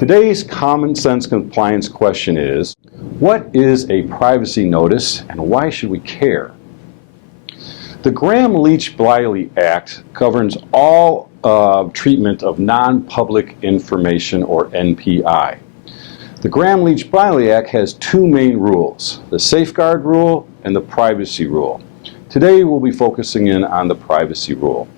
Today's common sense compliance question is, what is a privacy notice and why should we care? The Bliley Act governs all treatment of non-public information, or NPI. The Bliley Act has two main rules, the safeguard rule and the privacy rule. Today we'll be focusing in on the privacy rule.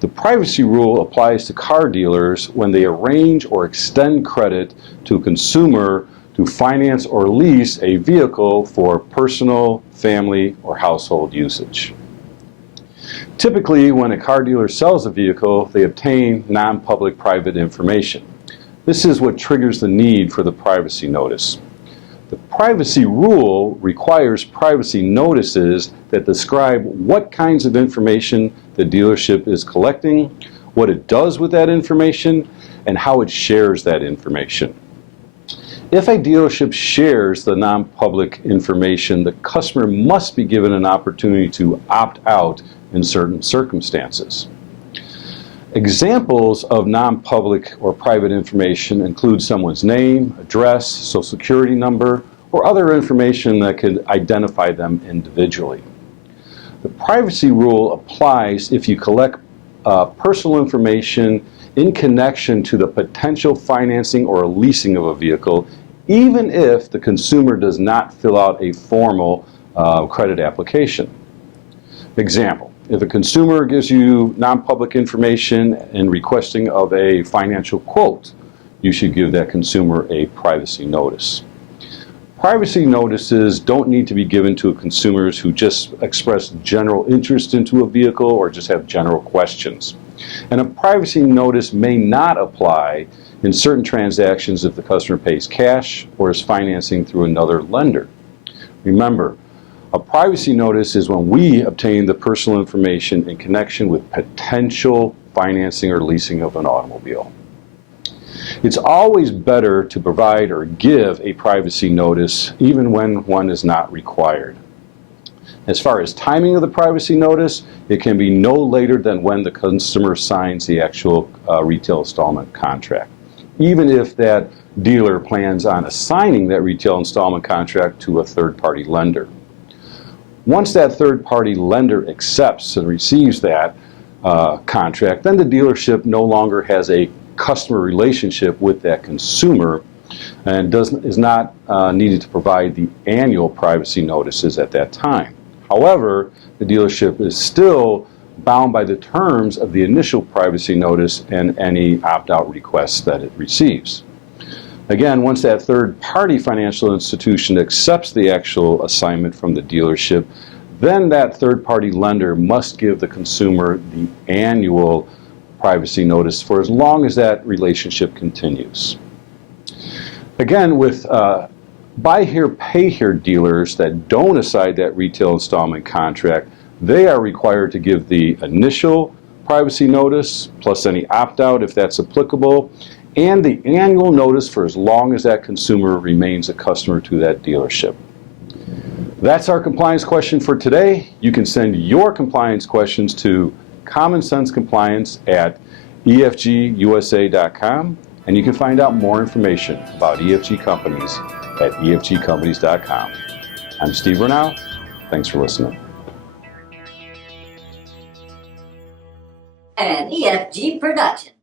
The privacy rule applies to car dealers when they arrange or extend credit to a consumer to finance or lease a vehicle for personal, family, or household usage. Typically, when a car dealer sells a vehicle, they obtain non-public private information. This is what triggers the need for the privacy notice. The privacy rule requires privacy notices that describe what kinds of information the dealership is collecting, what it does with that information, and how it shares that information. If a dealership shares the non-public information, the customer must be given an opportunity to opt out in certain circumstances. Examples of non-public or private information include someone's name, address, social security number, or other information that could identify them individually. The privacy rule applies if you collect personal information in connection to the potential financing or leasing of a vehicle, even if the consumer does not fill out a formal credit application. Example. If a consumer gives you non-public information in requesting of a financial quote, you should give that consumer a privacy notice. Privacy notices don't need to be given to consumers who just express general interest into a vehicle or just have general questions. And a privacy notice may not apply in certain transactions if the customer pays cash or is financing through another lender. Remember, a privacy notice is when we obtain the personal information in connection with potential financing or leasing of an automobile. It's always better to provide or give a privacy notice even when one is not required. As far as timing of the privacy notice, it can be no later than when the customer signs the actual retail installment contract, even if that dealer plans on assigning that retail installment contract to a third-party lender. Once that third-party lender accepts and receives that contract, then the dealership no longer has a customer relationship with that consumer and is not needed to provide the annual privacy notices at that time. However, the dealership is still bound by the terms of the initial privacy notice and any opt-out requests that it receives. Again, once that third-party financial institution accepts the actual assignment from the dealership, then that third-party lender must give the consumer the annual privacy notice for as long as that relationship continues. Again, with buy here, pay here dealers that don't assign that retail installment contract, they are required to give the initial privacy notice, plus any opt-out if that's applicable, and the annual notice for as long as that consumer remains a customer to that dealership. That's our compliance question for today. You can send your compliance questions to commonsense@efgusa.com, and you can find out more information about EFG companies at efgcompanies.com. I'm Steve Bernal. Thanks for listening. An EFG production.